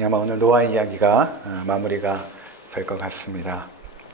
아마 오늘 노아의 이야기가 마무리가 될 것 같습니다.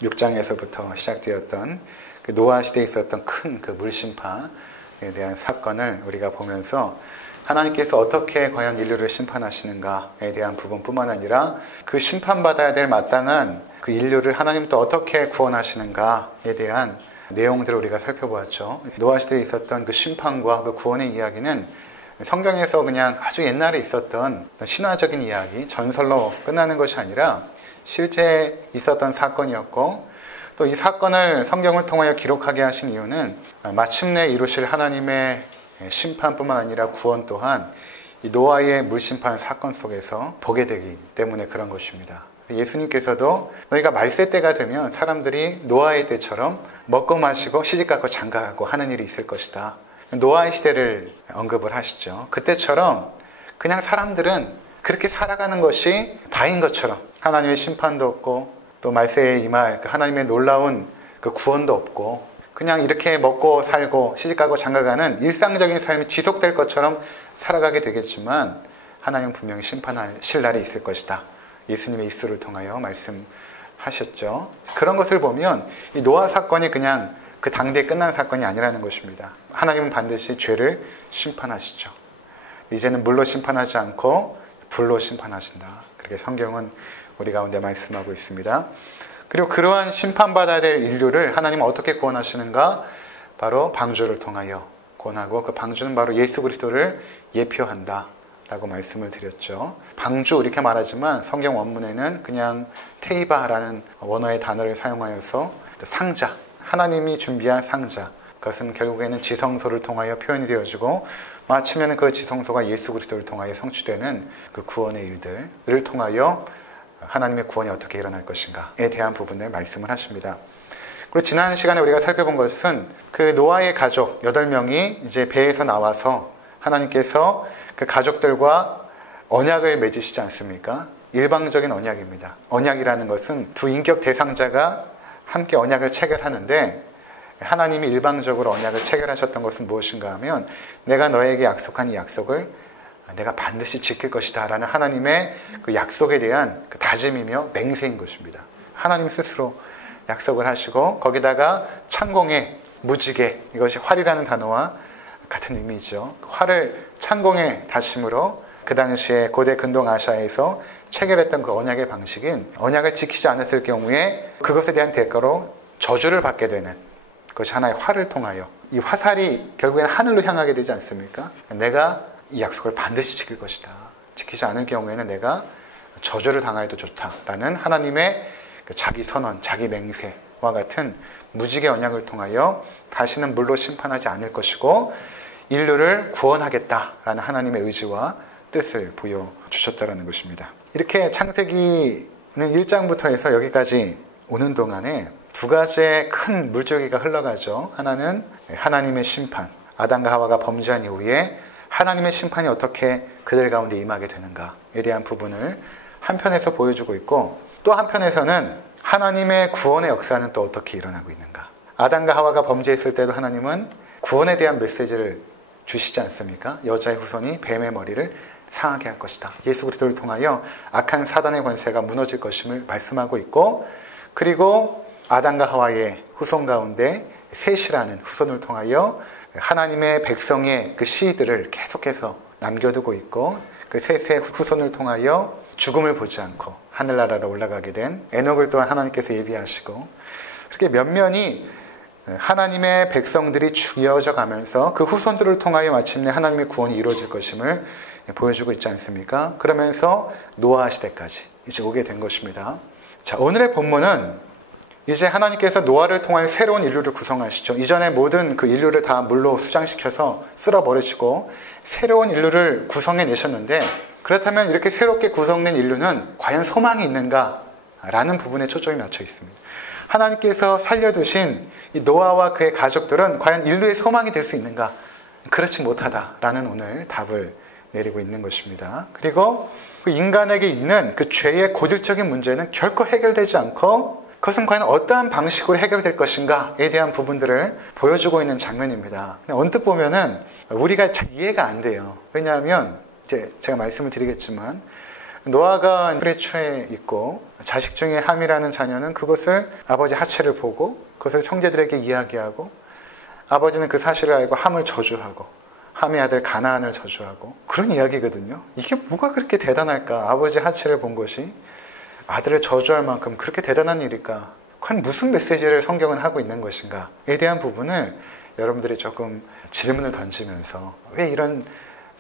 6장에서부터 시작되었던 그 노아 시대에 있었던 큰 그 물심판에 대한 사건을 우리가 보면서 하나님께서 어떻게 과연 인류를 심판하시는가에 대한 부분뿐만 아니라 그 심판받아야 될 마땅한 그 인류를 하나님 또 어떻게 구원하시는가에 대한 내용들을 우리가 살펴보았죠. 노아 시대에 있었던 그 심판과 그 구원의 이야기는 성경에서 그냥 아주 옛날에 있었던 신화적인 이야기, 전설로 끝나는 것이 아니라 실제 있었던 사건이었고, 또 이 사건을 성경을 통하여 기록하게 하신 이유는 마침내 이루실 하나님의 심판뿐만 아니라 구원 또한 이 노아의 물심판 사건 속에서 보게 되기 때문에 그런 것입니다. 예수님께서도 너희가 말세 때가 되면 사람들이 노아의 때처럼 먹고 마시고 시집가고 장가가고 하는 일이 있을 것이다. 노아의 시대를 언급을 하시죠. 그때처럼 그냥 사람들은 그렇게 살아가는 것이 다인 것처럼 하나님의 심판도 없고 또 말세에 임할 하나님의 놀라운 그 구원도 없고 그냥 이렇게 먹고 살고 시집가고 장가가는 일상적인 삶이 지속될 것처럼 살아가게 되겠지만 하나님은 분명히 심판하실 날이 있을 것이다. 예수님의 입술을 통하여 말씀하셨죠. 그런 것을 보면 이 노아 사건이 그냥 그 당대에 끝난 사건이 아니라는 것입니다. 하나님은 반드시 죄를 심판하시죠. 이제는 물로 심판하지 않고 불로 심판하신다. 그렇게 성경은 우리 가운데 말씀하고 있습니다. 그리고 그러한 심판받아야 될 인류를 하나님은 어떻게 구원하시는가? 바로 방주를 통하여 구원하고 그 방주는 바로 예수 그리스도를 예표한다 라고 말씀을 드렸죠. 방주 이렇게 말하지만 성경 원문에는 그냥 테이바라는 원어의 단어를 사용하여서 상자, 하나님이 준비한 상자, 그것은 결국에는 지성소를 통하여 표현이 되어지고 마치면 그 지성소가 예수 그리스도를 통하여 성취되는 그 구원의 일들을 통하여 하나님의 구원이 어떻게 일어날 것인가에 대한 부분을 말씀을 하십니다. 그리고 지난 시간에 우리가 살펴본 것은 그 노아의 가족 8명이 이제 배에서 나와서 하나님께서 그 가족들과 언약을 맺으시지 않습니까? 일방적인 언약입니다. 언약이라는 것은 두 인격 대상자가 함께 언약을 체결하는데 하나님이 일방적으로 언약을 체결하셨던 것은 무엇인가 하면 내가 너에게 약속한 이 약속을 내가 반드시 지킬 것이다 라는 하나님의 그 약속에 대한 그 다짐이며 맹세인 것입니다. 하나님 스스로 약속을 하시고 거기다가 창공의 무지개, 이것이 활이라는 단어와 같은 의미죠. 활을 창공의 다심으로 그 당시에 고대 근동 아시아에서 체결했던 그 언약의 방식인 언약을 지키지 않았을 경우에 그것에 대한 대가로 저주를 받게 되는 그것이 하나의 활을 통하여 이 화살이 결국에는 하늘로 향하게 되지 않습니까? 내가 이 약속을 반드시 지킬 것이다. 지키지 않을 경우에는 내가 저주를 당하여도 좋다라는 하나님의 자기 선언, 자기 맹세와 같은 무지개 언약을 통하여 다시는 물로 심판하지 않을 것이고 인류를 구원하겠다라는 하나님의 의지와 뜻을 보여주셨다는 것입니다. 이렇게 창세기는 1장부터 해서 여기까지 오는 동안에 두 가지의 큰 물줄기가 흘러가죠. 하나는 하나님의 심판, 아담과 하와가 범죄한 이후에 하나님의 심판이 어떻게 그들 가운데 임하게 되는가에 대한 부분을 한편에서 보여주고 있고 또 한편에서는 하나님의 구원의 역사는 또 어떻게 일어나고 있는가. 아담과 하와가 범죄했을 때도 하나님은 구원에 대한 메시지를 주시지 않습니까? 여자의 후손이 뱀의 머리를 상하게 할 것이다. 예수 그리스도를 통하여 악한 사단의 권세가 무너질 것임을 말씀하고 있고 그리고 아담과 하와의 후손 가운데 셋이라는 후손을 통하여 하나님의 백성의 그 씨들을 계속해서 남겨두고 있고 그 셋의 후손을 통하여 죽음을 보지 않고 하늘나라로 올라가게 된 에녹을 또한 하나님께서 예비하시고 그렇게 면면이 하나님의 백성들이 죽여져 가면서 그 후손들을 통하여 마침내 하나님의 구원이 이루어질 것임을 보여주고 있지 않습니까? 그러면서 노아 시대까지 이제 오게 된 것입니다. 자, 오늘의 본문은 이제 하나님께서 노아를 통하여 새로운 인류를 구성하시죠. 이전에 모든 그 인류를 다 물로 수장시켜서 쓸어버리시고 새로운 인류를 구성해내셨는데 그렇다면 이렇게 새롭게 구성된 인류는 과연 소망이 있는가? 라는 부분에 초점이 맞춰 있습니다. 하나님께서 살려두신 이 노아와 그의 가족들은 과연 인류의 소망이 될 수 있는가? 그렇지 못하다라는 오늘 답을 내리고 있는 것입니다. 그리고 그 인간에게 있는 그 죄의 고질적인 문제는 결코 해결되지 않고 그것은 과연 어떠한 방식으로 해결될 것인가에 대한 부분들을 보여주고 있는 장면입니다. 언뜻 보면은 우리가 잘 이해가 안 돼요. 왜냐하면 이제 제가 말씀을 드리겠지만 노아가 술에 취해 있고 자식 중에 함이라는 자녀는 그것을 아버지 하체를 보고 그것을 형제들에게 이야기하고 아버지는 그 사실을 알고 함을 저주하고 함의 아들 가나안을 저주하고 그런 이야기거든요. 이게 뭐가 그렇게 대단할까? 아버지 하체를 본 것이 아들을 저주할 만큼 그렇게 대단한 일일까? 과연 무슨 메시지를 성경은 하고 있는 것인가에 대한 부분을 여러분들이 조금 질문을 던지면서 왜 이런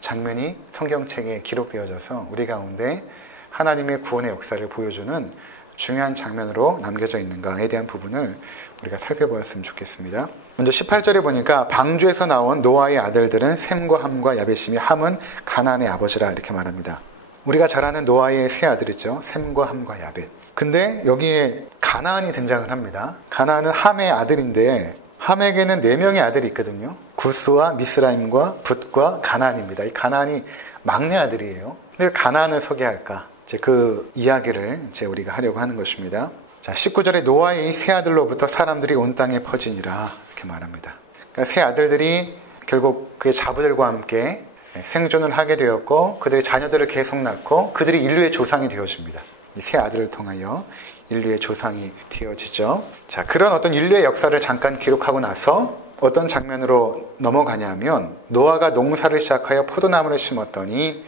장면이 성경책에 기록되어져서 우리 가운데 하나님의 구원의 역사를 보여주는 중요한 장면으로 남겨져 있는가에 대한 부분을 우리가 살펴보았으면 좋겠습니다. 먼저 18절에 보니까 방주에서 나온 노아의 아들들은 셈과 함과 야벳이며 함은 가나안의 아버지라 이렇게 말합니다. 우리가 잘 아는 노아의 세 아들이죠. 셈과 함과 야벳. 근데 여기에 가나안이 등장을 합니다. 가나안은 함의 아들인데 함에게는 4명의 아들이 있거든요. 구스와 미스라임과 붓과 가나안입니다. 이 가나안이 막내 아들이에요. 근데 왜 가나안을 소개할까? 이제 그 이야기를 이제 우리가 하려고 하는 것입니다. 자, 19절에 노아의 세 아들로부터 사람들이 온 땅에 퍼지니라 이렇게 말합니다. 그러니까 세 아들들이 결국 그의 자부들과 함께 생존을 하게 되었고 그들의 자녀들을 계속 낳고 그들이 인류의 조상이 되어집니다. 이 세 아들을 통하여 인류의 조상이 되어지죠. 자, 그런 어떤 인류의 역사를 잠깐 기록하고 나서 어떤 장면으로 넘어가냐면 노아가 농사를 시작하여 포도나무를 심었더니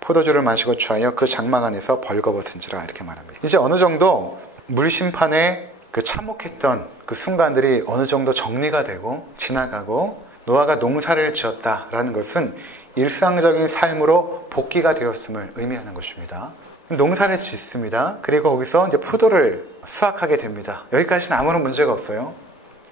포도주를 마시고 취하여 그 장막 안에서 벌거벗은지라 이렇게 말합니다. 이제 어느 정도 물심판에 그 참혹했던 그 순간들이 어느 정도 정리가 되고 지나가고 노아가 농사를 지었다라는 것은 일상적인 삶으로 복귀가 되었음을 의미하는 것입니다. 농사를 짓습니다. 그리고 거기서 이제 포도를 수확하게 됩니다. 여기까지는 아무런 문제가 없어요.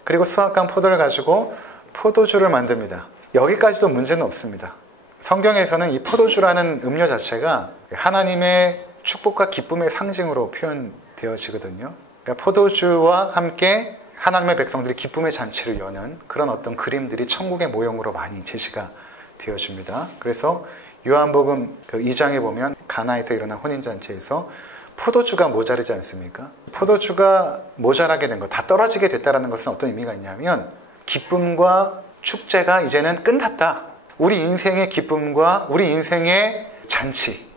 그리고 수확한 포도를 가지고 포도주를 만듭니다. 여기까지도 문제는 없습니다. 성경에서는 이 포도주라는 음료 자체가 하나님의 축복과 기쁨의 상징으로 표현되어지거든요. 그러니까 포도주와 함께 하나님의 백성들이 기쁨의 잔치를 여는 그런 어떤 그림들이 천국의 모형으로 많이 제시가 되어집니다. 그래서 요한복음 그 2장에 보면 가나에서 일어난 혼인잔치에서 포도주가 모자르지 않습니까? 포도주가 모자라게 된 것, 다 떨어지게 됐다는 것은 어떤 의미가 있냐면 기쁨과 축제가 이제는 끝났다. 우리 인생의 기쁨과 우리 인생의 잔치.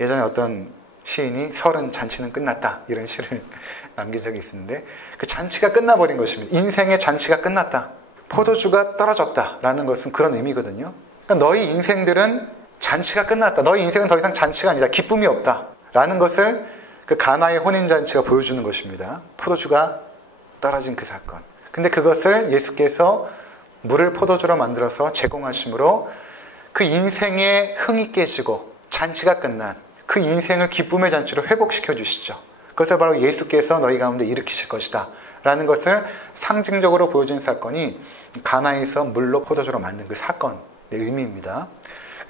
예전에 어떤 시인이 설은 잔치는 끝났다 이런 시를 남긴 적이 있었는데 그 잔치가 끝나버린 것입니다. 인생의 잔치가 끝났다. 포도주가 떨어졌다라는 것은 그런 의미거든요. 그러니까 너희 인생들은 잔치가 끝났다. 너희 인생은 더 이상 잔치가 아니다. 기쁨이 없다. 라는 것을 그 가나의 혼인잔치가 보여주는 것입니다. 포도주가 떨어진 그 사건. 근데 그것을 예수께서 물을 포도주로 만들어서 제공하심으로 그 인생의 흥이 깨지고 잔치가 끝난 그 인생을 기쁨의 잔치로 회복시켜 주시죠. 그것을 바로 예수께서 너희 가운데 일으키실 것이다. 라는 것을 상징적으로 보여준 사건이 가나에서 물로 포도주로 만든 그 사건의 의미입니다.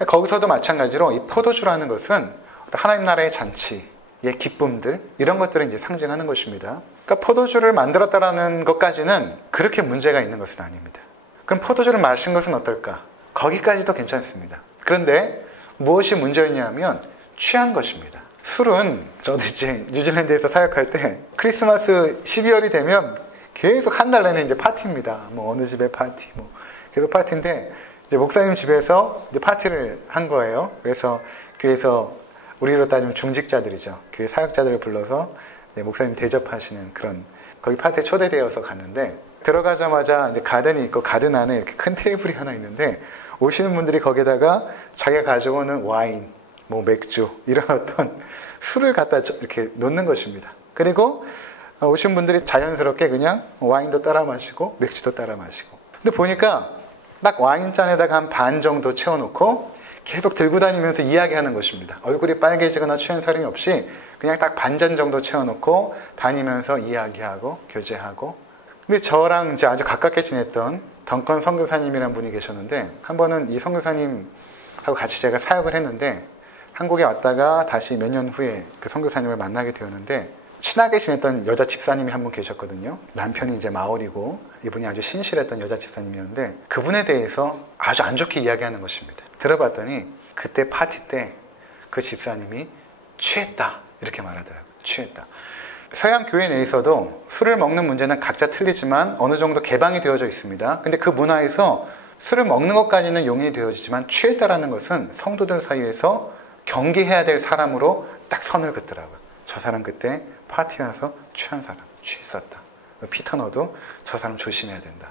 거기서도 마찬가지로 이 포도주라는 것은 하나님 나라의 잔치의 기쁨들 이런 것들을 이제 상징하는 것입니다. 그러니까 포도주를 만들었다라는 것까지는 그렇게 문제가 있는 것은 아닙니다. 그럼 포도주를 마신 것은 어떨까? 거기까지도 괜찮습니다. 그런데 무엇이 문제였냐면 취한 것입니다. 술은 저도 이제 뉴질랜드에서 사역할 때 크리스마스 12월이 되면 계속 한 달 내내 이제 파티입니다. 뭐 어느 집에 파티, 뭐 계속 파티인데 이제 목사님 집에서 이제 파티를 한 거예요. 그래서 교회에서 우리로 따지면 중직자들이죠. 교회 사역자들을 불러서 이제 목사님 대접하시는 그런 거기 파티에 초대되어서 갔는데 들어가자마자 이제 가든이 있고 가든 안에 이렇게 큰 테이블이 하나 있는데 오시는 분들이 거기다가 자기가 가지고 오는 와인, 뭐 맥주 이런 어떤 술을 갖다 이렇게 놓는 것입니다. 그리고 오신 분들이 자연스럽게 그냥 와인도 따라 마시고 맥주도 따라 마시고. 근데 보니까 딱 와인잔에다가 한 반 정도 채워놓고 계속 들고 다니면서 이야기하는 것입니다. 얼굴이 빨개지거나 취한 사람이 없이 그냥 딱 반잔 정도 채워놓고 다니면서 이야기하고 교제하고. 근데 저랑 이제 아주 가깝게 지냈던 덩컨 선교사님이라는 분이 계셨는데 한 번은 이 선교사님하고 같이 제가 사역을 했는데 한국에 왔다가 다시 몇 년 후에 그 선교사님을 만나게 되었는데 친하게 지냈던 여자 집사님이 한 분 계셨거든요. 남편이 이제 마오리고 이분이 아주 신실했던 여자 집사님이었는데 그분에 대해서 아주 안 좋게 이야기하는 것입니다. 들어봤더니 그때 파티 때 그 집사님이 취했다 이렇게 말하더라고요. 취했다. 서양 교회 내에서도 술을 먹는 문제는 각자 틀리지만 어느 정도 개방이 되어져 있습니다. 근데 그 문화에서 술을 먹는 것까지는 용인이 되어지지만 취했다라는 것은 성도들 사이에서 경계해야 될 사람으로 딱 선을 긋더라고요. 저 사람 그때 파티에 와서 취한 사람, 취했었다. 피터 너도 저 사람 조심해야 된다.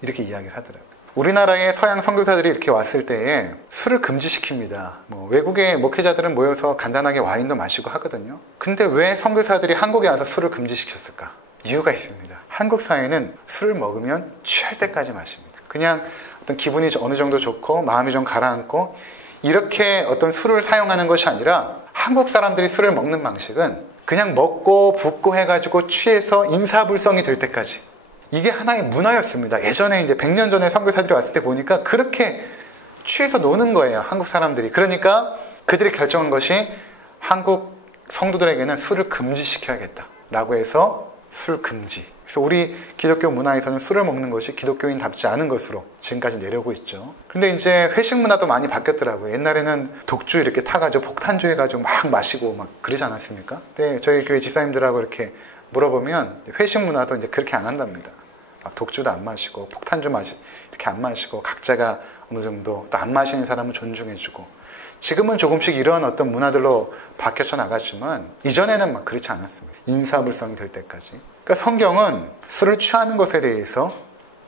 이렇게 이야기를 하더라고요. 우리나라의 서양 선교사들이 이렇게 왔을 때에 술을 금지시킵니다. 외국의 목회자들은 모여서 간단하게 와인도 마시고 하거든요. 근데 왜 선교사들이 한국에 와서 술을 금지시켰을까? 이유가 있습니다. 한국 사회는 술을 먹으면 취할 때까지 마십니다. 그냥 어떤 기분이 어느 정도 좋고 마음이 좀 가라앉고 이렇게 어떤 술을 사용하는 것이 아니라 한국 사람들이 술을 먹는 방식은 그냥 먹고 붓고 해가지고 취해서 인사불성이 될 때까지, 이게 하나의 문화였습니다. 예전에 이제 100년 전에 선교사들이 왔을 때 보니까 그렇게 취해서 노는 거예요, 한국 사람들이. 그러니까 그들이 결정한 것이 한국 성도들에게는 술을 금지시켜야겠다라고 해서 술 금지. 그래서 우리 기독교 문화에서는 술을 먹는 것이 기독교인답지 않은 것으로 지금까지 내려오고 있죠. 근데 이제 회식 문화도 많이 바뀌었더라고요. 옛날에는 독주 이렇게 타가지고 폭탄주 해가지고 막 마시고 막 그러지 않았습니까? 근데 저희 교회 집사님들하고 이렇게 물어보면 회식 문화도 이제 그렇게 안 한답니다. 막 독주도 안 마시고 폭탄주 이렇게 안 마시고 각자가 어느 정도 또 안 마시는 사람은 존중해주고, 지금은 조금씩 이런 어떤 문화들로 바뀌어져 나갔지만 이전에는 막 그렇지 않았습니다. 인사불성이 될 때까지. 그러니까 성경은 술을 취하는 것에 대해서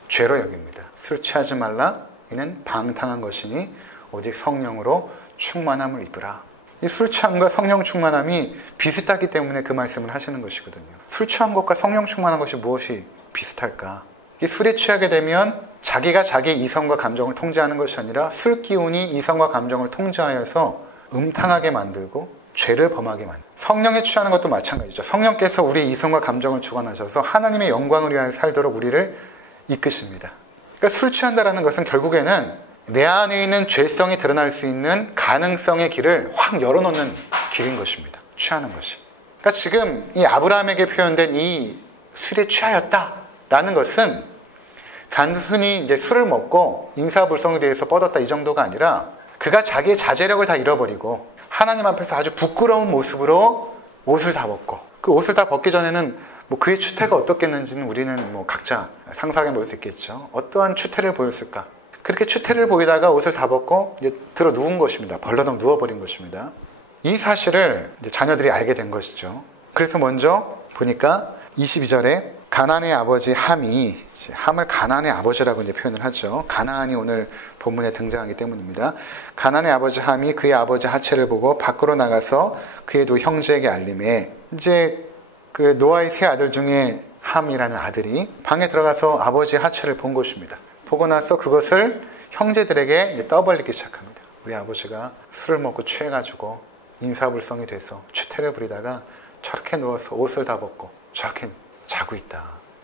죄로 여깁니다. 술 취하지 말라. 이는 방탕한 것이니 오직 성령으로 충만함을 입으라. 이 술 취함과 성령 충만함이 비슷하기 때문에 그 말씀을 하시는 것이거든요. 술 취한 것과 성령 충만한 것이 무엇이 비슷할까? 이 술에 취하게 되면 자기가 자기 이성과 감정을 통제하는 것이 아니라 술 기운이 이성과 감정을 통제하여서 음탕하게 만들고 죄를 범하게 만듭니다. 성령에 취하는 것도 마찬가지죠. 성령께서 우리 이성과 감정을 주관하셔서 하나님의 영광을 위하여 살도록 우리를 이끄십니다. 그러니까 술 취한다라는 것은 결국에는 내 안에 있는 죄성이 드러날 수 있는 가능성의 길을 확 열어놓는 길인 것입니다. 취하는 것이. 그러니까 지금 이 아브라함에게 표현된 이 술에 취하였다라는 것은 단순히 이제 술을 먹고 인사불성에 대해서 뻗었다 이 정도가 아니라 그가 자기의 자제력을 다 잃어버리고 하나님 앞에서 아주 부끄러운 모습으로 옷을 다 벗고, 그 옷을 다 벗기 전에는 그의 추태가 어떻겠는지는 우리는 각자 상상해 볼 수 있겠죠. 어떠한 추태를 보였을까? 그렇게 추태를 보이다가 옷을 다 벗고 이제 들어 누운 것입니다. 벌러덩 누워버린 것입니다. 이 사실을 이제 자녀들이 알게 된 것이죠. 그래서 먼저 보니까 22절에 가나안의 아버지 함이, 함을 가나안의 아버지라고 이제 표현을 하죠. 가나안이 오늘 본문에 등장하기 때문입니다. 가나안의 아버지 함이 그의 아버지 하체를 보고 밖으로 나가서 그의 두 형제에게 알림해, 이제 그 노아의 세 아들 중에 함이라는 아들이 방에 들어가서 아버지의 하체를 본 것입니다. 보고 나서 그것을 형제들에게 떠벌리기 시작합니다. 우리 아버지가 술을 먹고 취해가지고 인사불성이 돼서 추태를 부리다가 저렇게 누워서 옷을 다 벗고 저렇게 자고 있다.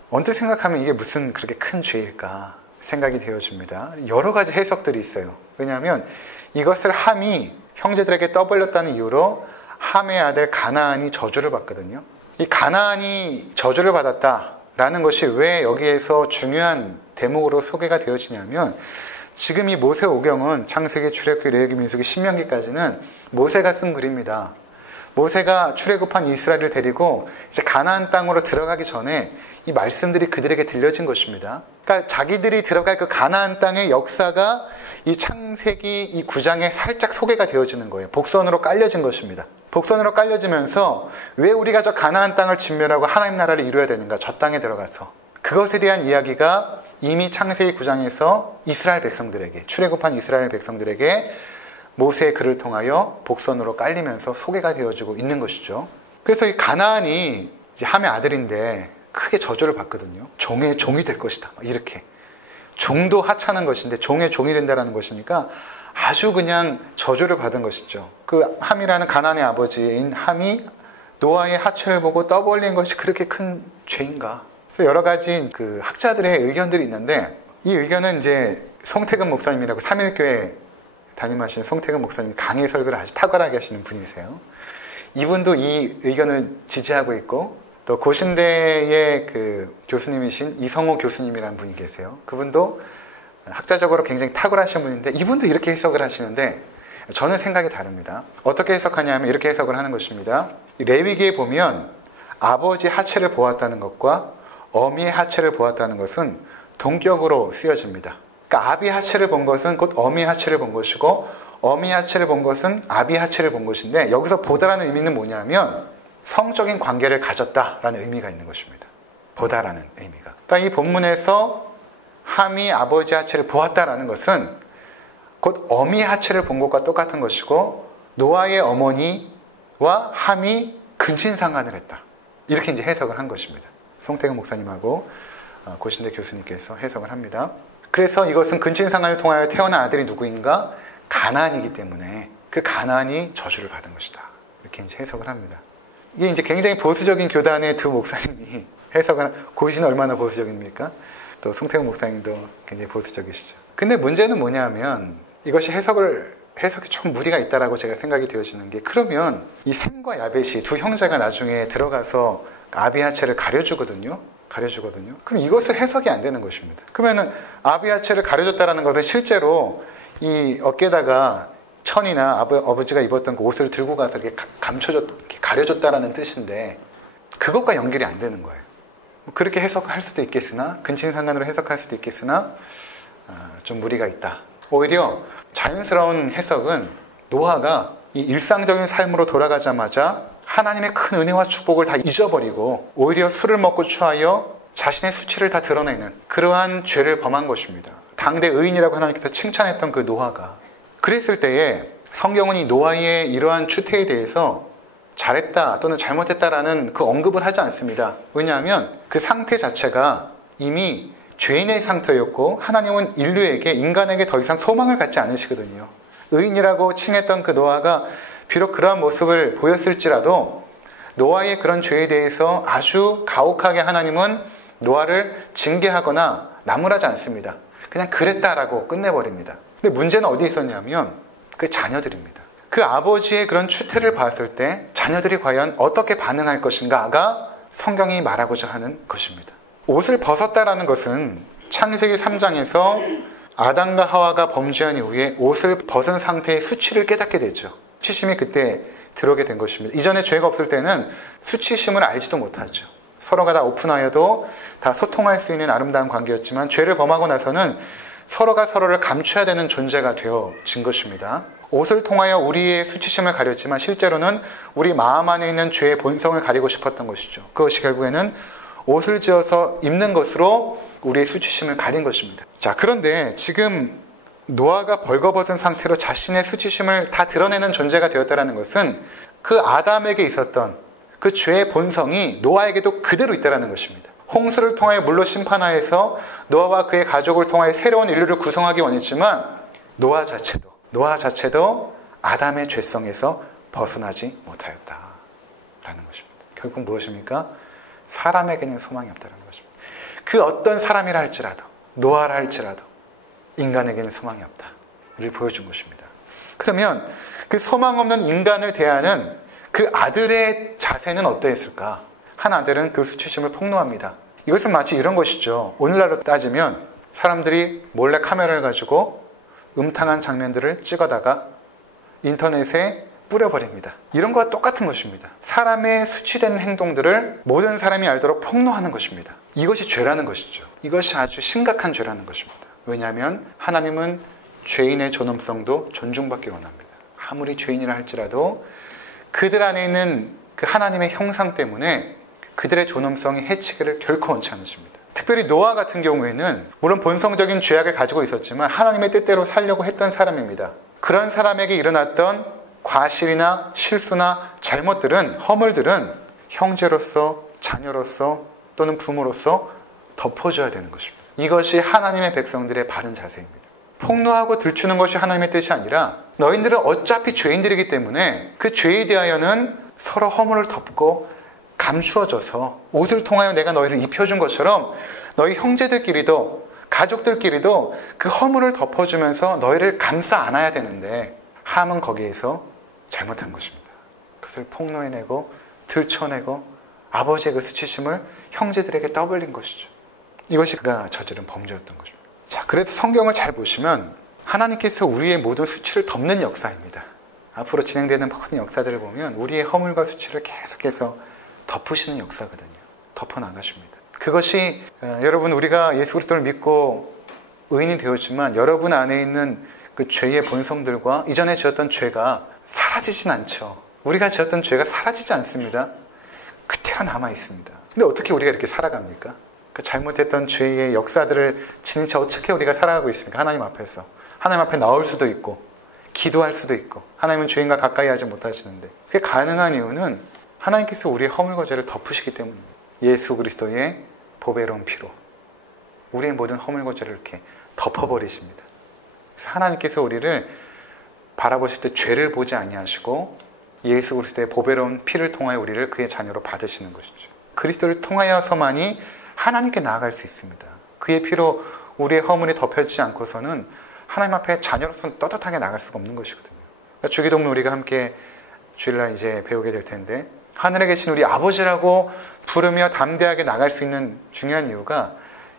언뜻 생각하면 이게 무슨 그렇게 큰 죄일까 생각이 되어집니다. 여러 가지 해석들이 있어요. 왜냐하면 이것을 함이 형제들에게 떠벌렸다는 이유로 함의 아들 가나안이 저주를 받거든요. 이 가나안이 저주를 받았다라는 것이 왜 여기에서 중요한 대목으로 소개가 되어지냐면, 지금 이 모세오경은 창세기, 출애굽기, 레위기, 민수기, 신명기까지는 모세가 쓴 글입니다. 모세가 출애굽한 이스라엘을 데리고 이제 가나안 땅으로 들어가기 전에 이 말씀들이 그들에게 들려진 것입니다. 그러니까 자기들이 들어갈 그 가나안 땅의 역사가 이 창세기 이 9장에 살짝 소개가 되어지는 거예요. 복선으로 깔려진 것입니다. 복선으로 깔려지면서 왜 우리가 저 가나안 땅을 진멸하고 하나님 나라를 이루어야 되는가, 저 땅에 들어가서. 그것에 대한 이야기가 이미 창세기 9장에서 이스라엘 백성들에게, 출애굽한 이스라엘 백성들에게 모세의 글을 통하여 복선으로 깔리면서 소개가 되어지고 있는 것이죠. 그래서 이 가나안이 이제 함의 아들인데 크게 저주를 받거든요. 종의 종이 될 것이다. 이렇게. 종도 하찮은 것인데 종의 종이 된다는 것이니까 아주 그냥 저주를 받은 것이죠. 그 함이라는 가나안의 아버지인 함이 노아의 하체를 보고 떠벌린 것이 그렇게 큰 죄인가? 여러 가지 그 학자들의 의견들이 있는데, 이 의견은 이제 송태근 목사님이라고 3일교회 담임하시는 송태근 목사님, 강의 설교를 아주 탁월하게 하시는 분이세요. 이분도 이 의견을 지지하고 있고, 또 고신대의 그 교수님이신 이성호 교수님이라는 분이 계세요. 그분도 학자적으로 굉장히 탁월하신 분인데 이분도 이렇게 해석을 하시는데 저는 생각이 다릅니다. 어떻게 해석하냐면 이렇게 해석을 하는 것입니다. 레위기에 보면 아버지 하체를 보았다는 것과 어미의 하체를 보았다는 것은 동격으로 쓰여집니다. 그러니까 아비 하체를 본 것은 곧 어미의 하체를 본 것이고, 어미 하체를 본 것은 아비 하체를 본 것인데, 여기서 보다라는 의미는 뭐냐면 성적인 관계를 가졌다라는 의미가 있는 것입니다. 보다라는 의미가. 그러니까 이 본문에서 함이 아버지 하체를 보았다라는 것은 곧 어미 하체를 본 것과 똑같은 것이고, 노아의 어머니와 함이 근친상간을 했다. 이렇게 이제 해석을 한 것입니다. 송태근 목사님하고 고신대 교수님께서 해석을 합니다. 그래서 이것은 근친상간을 통하여 태어난 아들이 누구인가? 가나안이기 때문에 그 가나안이 저주를 받은 것이다. 이렇게 이제 해석을 합니다. 이게 이제 굉장히 보수적인 교단의 두 목사님이 해석을, 고신은 얼마나 보수적입니까? 또 송태근 목사님도 굉장히 보수적이시죠. 근데 문제는 뭐냐면 이것이 해석이 조금 무리가 있다라고 제가 생각이 되어지는 게, 그러면 이 셈과 야벳이 두 형제가 나중에 들어가서 아비하체를 가려주거든요. 그럼 이것을 해석이 안 되는 것입니다. 그러면은 아비하체를 가려줬다라는 것은 실제로 이 어깨에다가 천이나 아버지가 입었던 그 옷을 들고 가서 이렇게 이렇게 가려줬다라는 뜻인데, 그것과 연결이 안 되는 거예요. 그렇게 해석할 수도 있겠으나, 근친상간으로 해석할 수도 있겠으나 좀 무리가 있다. 오히려 자연스러운 해석은 노아가 이 일상적인 삶으로 돌아가자마자 하나님의 큰 은혜와 축복을 다 잊어버리고 오히려 술을 먹고 취하여 자신의 수치를 다 드러내는 그러한 죄를 범한 것입니다. 당대 의인이라고 하나님께서 칭찬했던 그 노아가, 그랬을 때에 성경은 이 노아의 이러한 추태에 대해서 잘했다 또는 잘못했다라는 그 언급을 하지 않습니다. 왜냐하면 그 상태 자체가 이미 죄인의 상태였고, 하나님은 인간에게 더 이상 소망을 갖지 않으시거든요. 의인이라고 칭했던 그 노아가 비록 그러한 모습을 보였을지라도 노아의 그런 죄에 대해서 아주 가혹하게 하나님은 노아를 징계하거나 나무라지 않습니다. 그냥 그랬다라고 끝내버립니다. 근데 문제는 어디에 있었냐면 그 자녀들입니다. 그 아버지의 그런 추태를 봤을 때 자녀들이 과연 어떻게 반응할 것인가가 성경이 말하고자 하는 것입니다. 옷을 벗었다라는 것은 창세기 3장에서 아담과 하와가 범죄한 이후에 옷을 벗은 상태의 수치를 깨닫게 되죠. 수치심이 그때 들어오게 된 것입니다. 이전에 죄가 없을 때는 수치심을 알지도 못하죠. 서로가 다 오픈하여도 다 소통할 수 있는 아름다운 관계였지만, 죄를 범하고 나서는 서로가 서로를 감춰야 되는 존재가 되어진 것입니다. 옷을 통하여 우리의 수치심을 가렸지만 실제로는 우리 마음 안에 있는 죄의 본성을 가리고 싶었던 것이죠. 그것이 결국에는 옷을 지어서 입는 것으로 우리의 수치심을 가린 것입니다. 자, 그런데 지금 노아가 벌거벗은 상태로 자신의 수치심을 다 드러내는 존재가 되었다는 것은 그 아담에게 있었던 그 죄의 본성이 노아에게도 그대로 있다는 것입니다. 홍수를 통하여 물로 심판하여서 노아와 그의 가족을 통하여 새로운 인류를 구성하기 원했지만 노아 자체도 아담의 죄성에서 벗어나지 못하였다라는 것입니다. 결국 무엇입니까? 사람에게는 소망이 없다는 것입니다. 그 어떤 사람이라 할지라도, 노아라 할지라도 인간에게는 소망이 없다를 보여준 것입니다. 그러면 그 소망 없는 인간을 대하는 그 아들의 자세는 어떠했을까? 한 아들은 그 수치심을 폭로합니다. 이것은 마치 이런 것이죠. 오늘날로 따지면 사람들이 몰래 카메라를 가지고 음탕한 장면들을 찍어다가 인터넷에 뿌려버립니다. 이런 것과 똑같은 것입니다. 사람의 수치된 행동들을 모든 사람이 알도록 폭로하는 것입니다. 이것이 죄라는 것이죠. 이것이 아주 심각한 죄라는 것입니다. 왜냐하면 하나님은 죄인의 존엄성도 존중받기 원합니다. 아무리 죄인이라 할지라도 그들 안에 있는 그 하나님의 형상 때문에 그들의 존엄성이 해치기를 결코 원치 않으십니다. 특별히 노아 같은 경우에는 물론 본성적인 죄악을 가지고 있었지만 하나님의 뜻대로 살려고 했던 사람입니다. 그런 사람에게 일어났던 과실이나 실수나 잘못들은, 허물들은 형제로서, 자녀로서 또는 부모로서 덮어줘야 되는 것입니다. 이것이 하나님의 백성들의 바른 자세입니다. 폭로하고 들추는 것이 하나님의 뜻이 아니라 너희들은 어차피 죄인들이기 때문에 그 죄에 대하여는 서로 허물을 덮고 감추어져서 옷을 통하여 내가 너희를 입혀준 것처럼 너희 형제들끼리도 가족들끼리도 그 허물을 덮어주면서 너희를 감싸 안아야 되는데 함은 거기에서 잘못한 것입니다. 그것을 폭로해내고 들춰내고 아버지의 그 수치심을 형제들에게 떠벌린 것이죠. 이것이 그가 저지른 범죄였던 것입니다. 자, 그래서 성경을 잘 보시면 하나님께서 우리의 모든 수치를 덮는 역사입니다. 앞으로 진행되는 모든 역사들을 보면 우리의 허물과 수치를 계속해서 덮으시는 역사거든요. 덮어나가십니다. 그것이 여러분, 우리가 예수 그리스도를 믿고 의인이 되었지만 여러분 안에 있는 그 죄의 본성들과 이전에 지었던 죄가 사라지진 않죠. 우리가 지었던 죄가 사라지지 않습니다. 그때가 남아 있습니다. 근데 어떻게 우리가 이렇게 살아갑니까? 그 잘못했던 죄의 역사들을 지닌 채 어떻게 우리가 살아가고 있습니까? 하나님 앞에서. 하나님 앞에 나올 수도 있고 기도할 수도 있고 하나님은 죄인과 가까이 하지 못하시는데 그게 가능한 이유는 하나님께서 우리의 허물과 죄를 덮으시기 때문입니다. 예수 그리스도의 보배로운 피로 우리의 모든 허물과 죄를 이렇게 덮어버리십니다. 그래서 하나님께서 우리를 바라보실 때 죄를 보지 아니하시고 예수 그리스도의 보배로운 피를 통하여 우리를 그의 자녀로 받으시는 것이죠. 그리스도를 통하여서만이 하나님께 나아갈 수 있습니다. 그의 피로 우리의 허물이 덮여지지 않고서는 하나님 앞에 자녀로서는 떳떳하게 나갈 수가 없는 것이거든요. 그러니까 주기도문 우리가 함께 주일날 이제 배우게 될 텐데 하늘에 계신 우리 아버지라고 부르며 담대하게 나갈 수 있는 중요한 이유가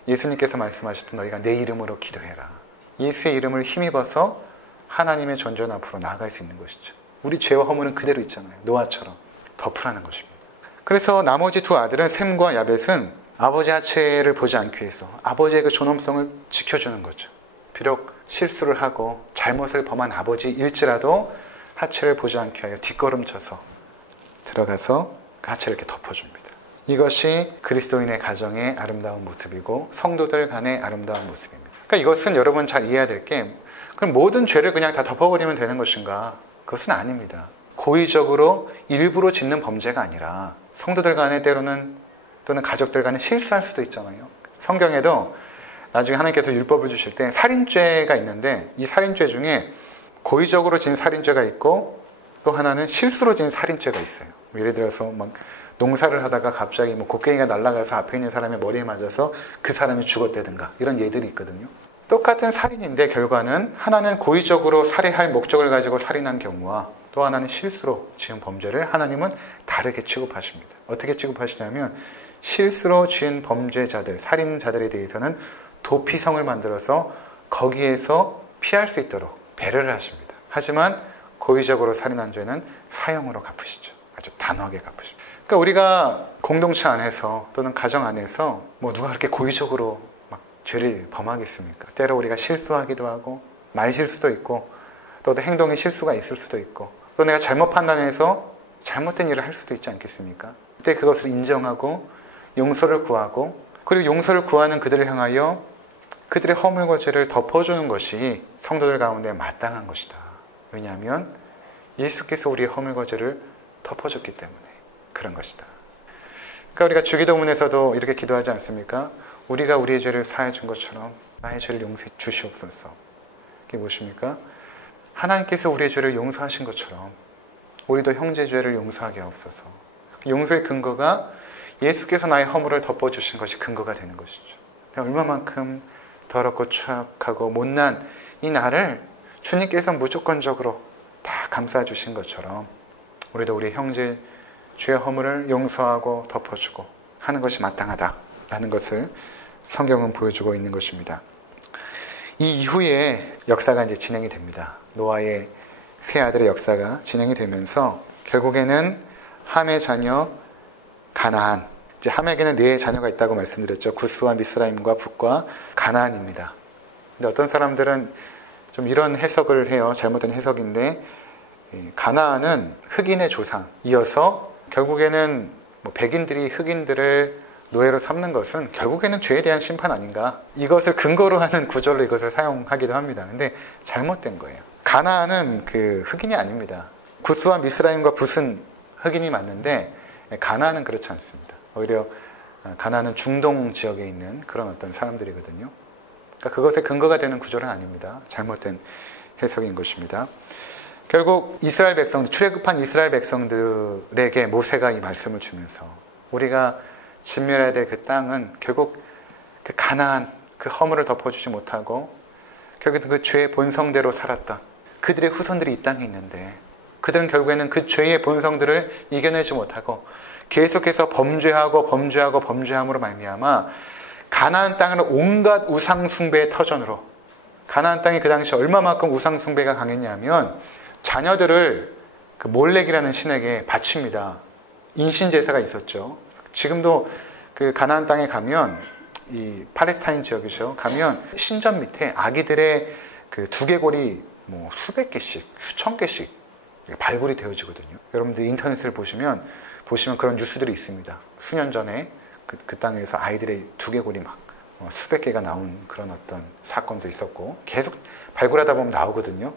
예수님께서 말씀하셨던 너희가 내 이름으로 기도해라. 예수의 이름을 힘입어서 하나님의 존전 앞으로 나아갈 수 있는 것이죠. 우리 죄와 허물은 그대로 있잖아요. 노아처럼 덮으라는 것입니다. 그래서 나머지 두 아들은 셈과 야벳은 아버지 하체를 보지 않기 위해서 아버지의 그 존엄성을 지켜주는 거죠. 비록 실수를 하고 잘못을 범한 아버지일지라도 하체를 보지 않게 하여 뒷걸음쳐서 들어가서 그 하체를 이렇게 덮어줍니다. 이것이 그리스도인의 가정의 아름다운 모습이고 성도들 간의 아름다운 모습입니다. 그러니까 이것은 여러분 잘 이해해야 될 게 그럼 모든 죄를 그냥 다 덮어버리면 되는 것인가? 그것은 아닙니다. 고의적으로 일부러 짓는 범죄가 아니라 성도들 간에 때로는 또는 가족들 간에 실수할 수도 있잖아요. 성경에도 나중에 하나님께서 율법을 주실 때 살인죄가 있는데 이 살인죄 중에 고의적으로 지은 살인죄가 있고 또 하나는 실수로 지은 살인죄가 있어요. 예를 들어서 막 농사를 하다가 갑자기 곡괭이가 날아가서 앞에 있는 사람의 머리에 맞아서 그 사람이 죽었다든가 이런 예들이 있거든요. 똑같은 살인인데 결과는 하나는 고의적으로 살해할 목적을 가지고 살인한 경우와 또 하나는 실수로 지은 범죄를 하나님은 다르게 취급하십니다. 어떻게 취급하시냐면 실수로 지은 범죄자들, 살인자들에 대해서는 도피성을 만들어서 거기에서 피할 수 있도록 배려를 하십니다. 하지만 고의적으로 살인한 죄는 사형으로 갚으시죠. 아주 단호하게 갚으십니다. 그러니까 우리가 공동체 안에서 또는 가정 안에서 누가 그렇게 고의적으로 막 죄를 범하겠습니까? 때로 우리가 실수하기도 하고 말 실수도 있고 또 행동에 실수가 있을 수도 있고 또 내가 잘못 판단해서 잘못된 일을 할 수도 있지 않겠습니까? 그때 그것을 인정하고 용서를 구하고 그리고 용서를 구하는 그들을 향하여 그들의 허물과 죄를 덮어주는 것이 성도들 가운데 마땅한 것이다. 왜냐하면 예수께서 우리의 허물과 죄를 덮어줬기 때문에 그런 것이다. 그러니까 우리가 주기도문에서도 이렇게 기도하지 않습니까? 우리가 우리의 죄를 사해 준 것처럼 나의 죄를 용서해 주시옵소서. 이게 무엇입니까? 하나님께서 우리의 죄를 용서하신 것처럼 우리도 형제의 죄를 용서하게 하옵소서. 용서의 근거가 예수께서 나의 허물을 덮어주신 것이 근거가 되는 것이죠. 얼마만큼 더럽고 추악하고 못난 이 나를 주님께서 무조건적으로 다 감싸주신 것처럼 우리도 우리 형제 죄의 허물을 용서하고 덮어주고 하는 것이 마땅하다라는 것을 성경은 보여주고 있는 것입니다. 이 이후에 역사가 이제 진행이 됩니다. 노아의 세 아들의 역사가 진행이 되면서 결국에는 함의 자녀 가나안, 이제 함에게는 네 자녀가 있다고 말씀드렸죠. 구스와 미스라임과 북과 가나안입니다. 근데 어떤 사람들은 좀 이런 해석을 해요. 잘못된 해석인데 가나안은 흑인의 조상, 이어서 결국에는 백인들이 흑인들을 노예로 삼는 것은 결국에는 죄에 대한 심판 아닌가? 이것을 근거로 하는 구절로 이것을 사용하기도 합니다. 근데 잘못된 거예요. 가나안은 그 흑인이 아닙니다. 구스와 미스라임과 붓은 흑인이 맞는데 가나안은 그렇지 않습니다. 오히려 가나안은 중동 지역에 있는 그런 어떤 사람들이거든요. 그러니까 그것의 근거가 되는 구절은 아닙니다. 잘못된 해석인 것입니다. 결국 이스라엘 백성들, 출애굽한 이스라엘 백성들에게 모세가 이 말씀을 주면서 우리가 진멸해야 될 그 땅은 결국 그 가나안, 그 허물을 덮어주지 못하고 결국은 그 죄의 본성대로 살았다. 그들의 후손들이 이 땅에 있는데 그들은 결국에는 그 죄의 본성들을 이겨내지 못하고 계속해서 범죄함으로 말미암아 가나안 땅을 온갖 우상 숭배의 터전으로, 가나안 땅이 그 당시 얼마만큼 우상 숭배가 강했냐면 자녀들을 그 몰렉이라는 신에게 바칩니다. 인신 제사가 있었죠. 지금도 그 가나안 땅에 가면 이 팔레스타인 지역이죠. 가면 신전 밑에 아기들의 그 두개골이 뭐 수백 개씩, 수천 개씩 발굴이 되어지거든요. 여러분들 인터넷을 보시면 그런 뉴스들이 있습니다. 수년 전에 그 땅에서 아이들의 두개골이 막 수백 개가 나온 그런 어떤 사건도 있었고, 계속 발굴하다 보면 나오거든요.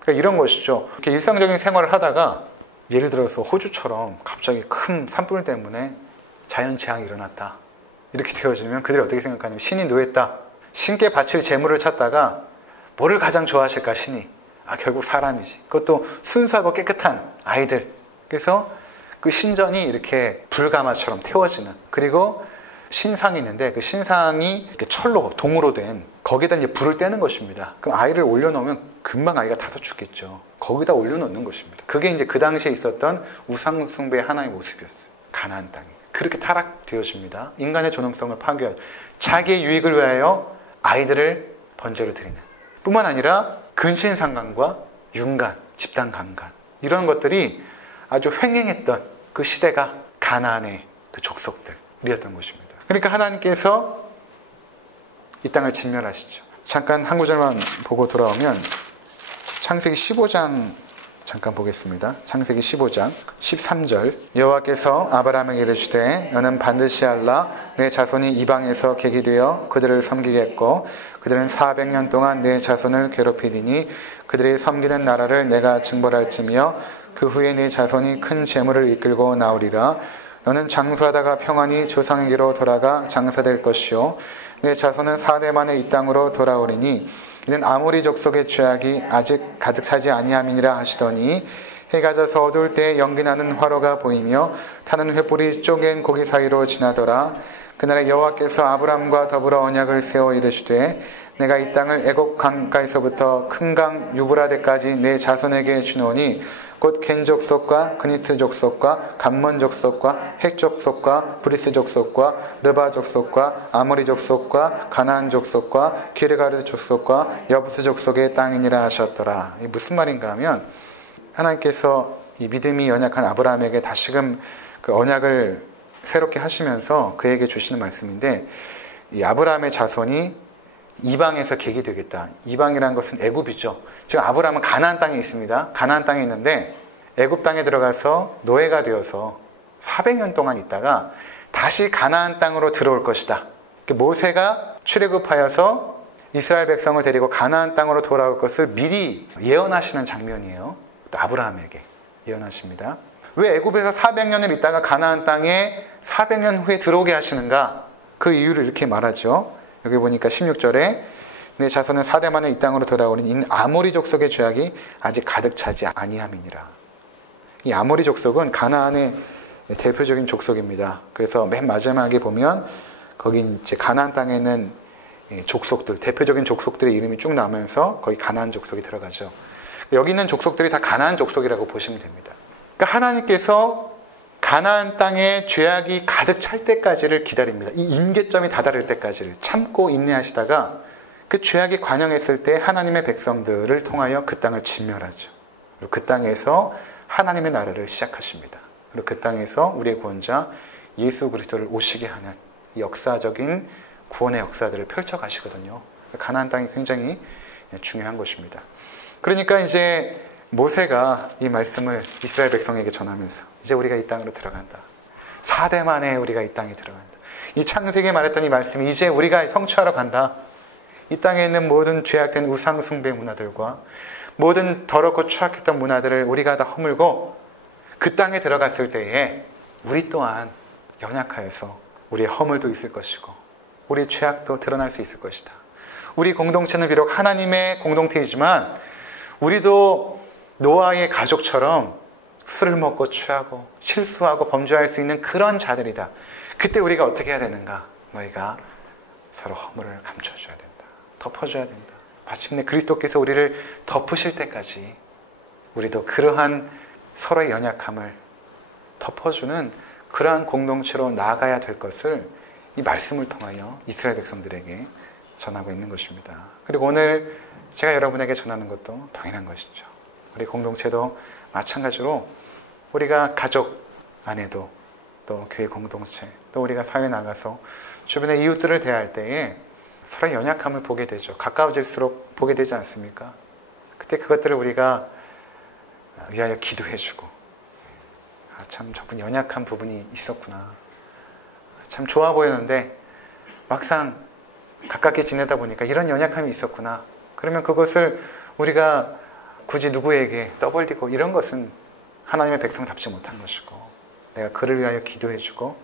그러니까 이런 것이죠. 이렇게 일상적인 생활을 하다가 예를 들어서 호주처럼 갑자기 큰 산불 때문에 자연재앙이 일어났다, 이렇게 되어지면 그들이 어떻게 생각하냐면 신이 노했다. 신께 바칠 재물을 찾다가 뭐를 가장 좋아하실까, 신이? 결국 사람이지. 그것도 순수하고 깨끗한 아이들. 그래서 그 신전이 이렇게 불가마처럼 태워지는, 그리고 신상이 있는데 그 신상이 이렇게 철로, 동으로 된, 거기다 이제 불을 떼는 것입니다. 그럼 아이를 올려놓으면 금방 아이가 타서 죽겠죠. 거기다 올려놓는 것입니다. 그게 이제 그 당시에 있었던 우상숭배의 하나의 모습이었어요. 가나안 땅이 그렇게 타락되어집니다. 인간의 존엄성을 파괴하여 자기의 유익을 위하여 아이들을 번제로 드리는, 뿐만 아니라 근신상간과 윤간, 집단강간, 이런 것들이 아주 횡행했던 그 시대가 가나안의 그 족속들이었던 것입니다. 그러니까 하나님께서 이 땅을 진멸하시죠. 잠깐 한 구절만 보고 돌아오면 창세기 15장 잠깐 보겠습니다. 창세기 15장 13절. 여호와께서 아브라함에게 이르시되 너는 반드시 알라. 내 자손이 이방에서 객이 되어 그들을 섬기겠고 그들은 400년 동안 내 자손을 괴롭히리니 그들이 섬기는 나라를 내가 징벌할지며 그 후에 네 자손이 큰 재물을 이끌고 나오리라. 너는 장수하다가 평안히 조상에게로 돌아가 장사될 것이요 내 자손은 4대 만에 이 땅으로 돌아오리니 이는 아모리 족속의 죄악이 아직 가득 차지 아니함이니라 하시더니 해가 져서 어두울 때 연기나는 화로가 보이며 타는 횃불이 쪼갠 고기 사이로 지나더라. 그날에 여호와께서 아브람과 더불어 언약을 세워 이르시되 내가 이 땅을 애곡 강가에서부터 큰 강 유브라데까지 내 자손에게 주노니 곧 겐 족속과 그니트 족속과 감몬 족속과 헷 족속과 브리스 족속과 르바 족속과 아모리 족속과 가나안 족속과 기르가르 족속과 여부스 족속의 땅이니라 하셨더라. 이게 무슨 말인가 하면 하나님께서 이 믿음이 연약한 아브라함에게 다시금 그 언약을 새롭게 하시면서 그에게 주시는 말씀인데, 이 아브라함의 자손이 이방에서 객이 되겠다. 이방이라는 것은 애굽이죠. 지금 아브라함은 가나안 땅에 있습니다. 가나안 땅에 있는데 애굽 땅에 들어가서 노예가 되어서 400년 동안 있다가 다시 가나안 땅으로 들어올 것이다. 모세가 출애굽하여서 이스라엘 백성을 데리고 가나안 땅으로 돌아올 것을 미리 예언하시는 장면이에요. 또 아브라함에게 예언하십니다. 왜 애굽에서 400년을 있다가 가나안 땅에 400년 후에 들어오게 하시는가? 그 이유를 이렇게 말하죠. 여기 보니까 16절에 내 자손은 4대 만에 이 땅으로 돌아오니 이는 아모리 족속의 죄악이 아직 가득 차지 아니함이니라. 이 아모리 족속은 가나안의 대표적인 족속입니다. 그래서 맨 마지막에 보면 거기 이제 가나안 땅에 있는 족속들, 대표적인 족속들의 이름이 쭉 나오면서 거기 가나안 족속이 들어가죠. 여기 있는 족속들이 다 가나안 족속이라고 보시면 됩니다. 그러니까 하나님께서 가나안 땅에 죄악이 가득 찰 때까지를 기다립니다. 이 임계점이 다다를 때까지를 참고 인내하시다가 그 죄악이 관영했을 때 하나님의 백성들을 통하여 그 땅을 진멸하죠. 그리고 그 땅에서 하나님의 나라를 시작하십니다. 그리고 그 땅에서 우리의 구원자 예수 그리스도를 오시게 하는 역사적인 구원의 역사들을 펼쳐가시거든요. 가나안 땅이 굉장히 중요한 것입니다. 그러니까 이제 모세가 이 말씀을 이스라엘 백성에게 전하면서 이제 우리가 이 땅으로 들어간다. 4대 만에 우리가 이 땅에 들어간다. 이 창세기에 말했던 이 말씀이 이제 우리가 성취하러 간다. 이 땅에 있는 모든 죄악된 우상 숭배 문화들과 모든 더럽고 추악했던 문화들을 우리가 다 허물고 그 땅에 들어갔을 때에 우리 또한 연약하여서 우리의 허물도 있을 것이고 우리의 죄악도 드러날 수 있을 것이다. 우리 공동체는 비록 하나님의 공동체이지만 우리도 노아의 가족처럼 술을 먹고 취하고 실수하고 범죄할 수 있는 그런 자들이다. 그때 우리가 어떻게 해야 되는가? 너희가 서로 허물을 감춰줘야 된다. 덮어줘야 된다. 마침내 그리스도께서 우리를 덮으실 때까지 우리도 그러한 서로의 연약함을 덮어주는 그러한 공동체로 나아가야 될 것을 이 말씀을 통하여 이스라엘 백성들에게 전하고 있는 것입니다. 그리고 오늘 제가 여러분에게 전하는 것도 당연한 것이죠. 우리 공동체도 마찬가지로 우리가 가족 안에도 또 교회 공동체 또 우리가 사회 나가서 주변의 이웃들을 대할 때에 서로의 연약함을 보게 되죠. 가까워질수록 보게 되지 않습니까? 그때 그것들을 우리가 위하여 기도해주고, 참 저분 연약한 부분이 있었구나, 참 좋아 보였는데 막상 가깝게 지내다 보니까 이런 연약함이 있었구나. 그러면 그것을 우리가 굳이 누구에게 떠벌리고 이런 것은 하나님의 백성답지 못한 것이고, 내가 그를 위하여 기도해주고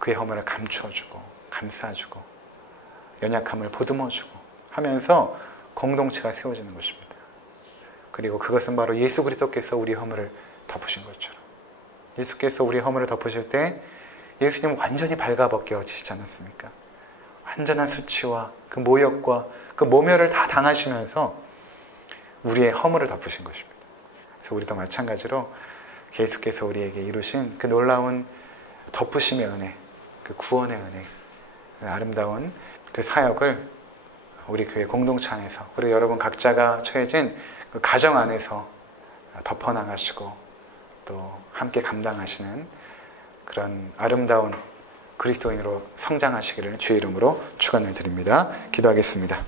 그의 허물을 감추어주고 감싸주고 연약함을 보듬어주고 하면서 공동체가 세워지는 것입니다. 그리고 그것은 바로 예수 그리스도께서 우리 허물을 덮으신 것처럼, 예수께서 우리 허물을 덮으실 때 예수님은 완전히 발가벗겨지시지 않았습니까? 완전한 수치와 그 모욕과 그 모멸을 다 당하시면서 우리의 허물을 덮으신 것입니다. 그래서 우리도 마찬가지로 예수께서 우리에게 이루신 그 놀라운 덮으심의 은혜, 그 구원의 은혜, 그 아름다운 그 사역을 우리 교회 공동체 안에서, 우리 여러분 각자가 처해진 그 가정 안에서 덮어나가시고 또 함께 감당하시는 그런 아름다운 그리스도인으로 성장하시기를 주의 이름으로 축원을 드립니다. 기도하겠습니다.